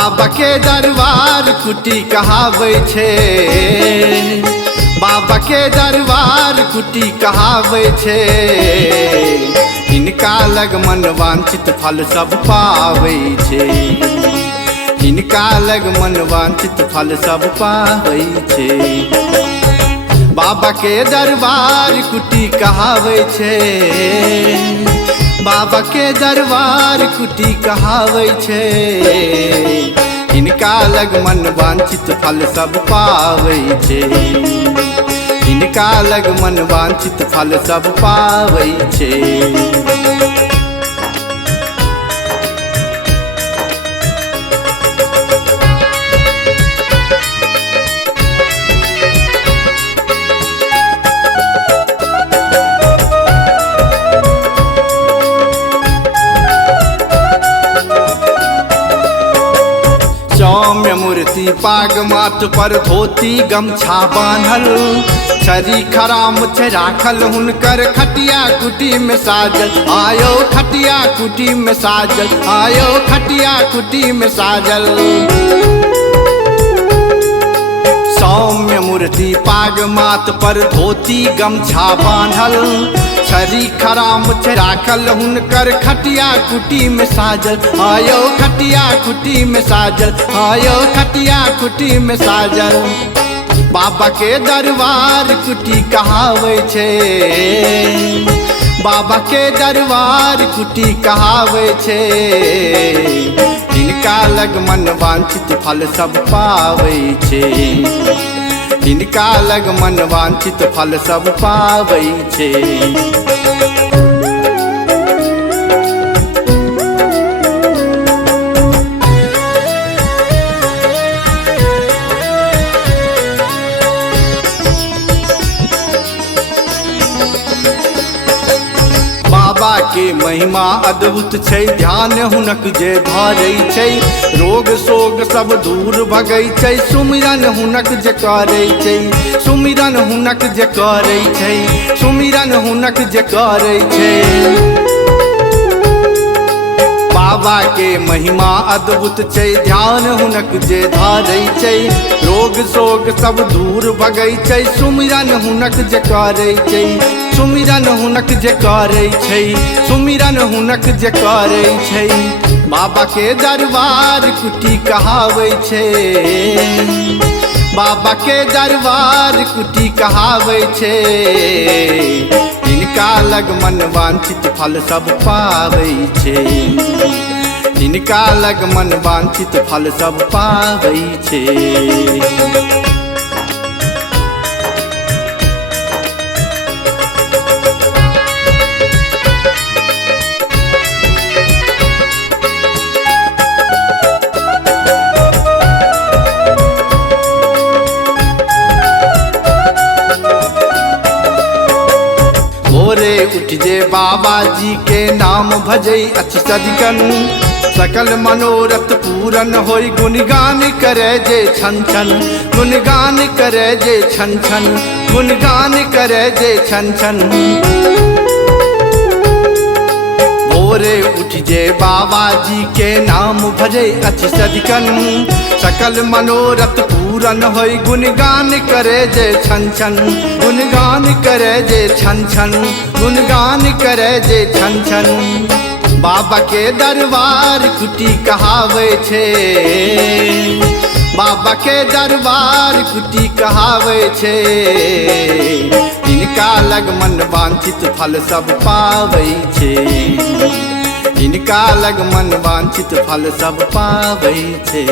बाबा के दरबार कुटी कहावे छे, बाबा के दरबार कुटी कहावे छे। इनका लग मन वांछित फल सब पावे छे, इनका लग मन वांछित फल सब पावे छे। बाबा के दरबार कुटी कहावे छे, बाबा के दरबार कुटी कहावे छे। इनका लग मन वांछित फल सब पावे छे, इनका लग मन वांछित फल सब पावे छे। सौम्य मूर्ति पाग माथ पर धोती गमछा बांधल, छरी खराम छे राखल हुनकर खटिया कुटी में साजल। आयो खटिया कुटी में साजल, आयो खटिया कुटी में साजल। सौम्य मूर्ति पाग माथ पर धोती गमछा बांधल, छरी खराम छे राखल हुनकर खटिया कुटी में साजल। आयो खटिया कुटी में साजल, आयो खटिया कुटी में साजल। बाबा के दरबार कुटी कहावे छे, बाबा के दरबार कुटी कहावे छे। इनका लग मन वांछित फल सब पावे छे, इनका लग मन वांछित फल सब पावे छे। बाबा के महिमा अद्भुत छै, ध्यान हुनक जे धरै छै। रोग शोक सब दूर भगै छै, सुमिरन हुनक जे करै छै, सुमिरन हुनक जे करै छै, सुमिरन हुनक जे करै छै। बाबा के महिमा अद्भुत छै, ध्यान हुनक जे धरै छै। रोग शोक सब दूर भगै छै, सुमिरन हुनक जे करै छै, सुमिरन हुनक जे करै छै, सुमिरन हुनक जे करै छै। बाबा के दरबार कुटी कहावे छे, बाबा के दरबार कुटी कहावे छे। इनका लग मन वांछित फल सब पावे छे, इनका लग मन वांछित फल सब पावे छे। भोरे उठ जे बाबा जी के नाम भजै अति सदिकन, सकल मनोरथ पूरन होई। गुणगान करे जे छन छन, गुणगान करे जे छन छन, गुणगान करे जे छन छन। भोरे उठ जे बाबा जी के नाम भजै अति सदिकन, सकल मनोरथ पूरन होई। गुणगान करे जे छन छन, गुणगान करे जे छन छन, गुणगान करे जे छन छन। बाबा के दरबार कुटी कहावे छे, बाबा के दरबार कुटी कहावे छे। इनका लग मन वांछित फल सब पावे छे, इनका लग मन वांछित फल सब पावे छे।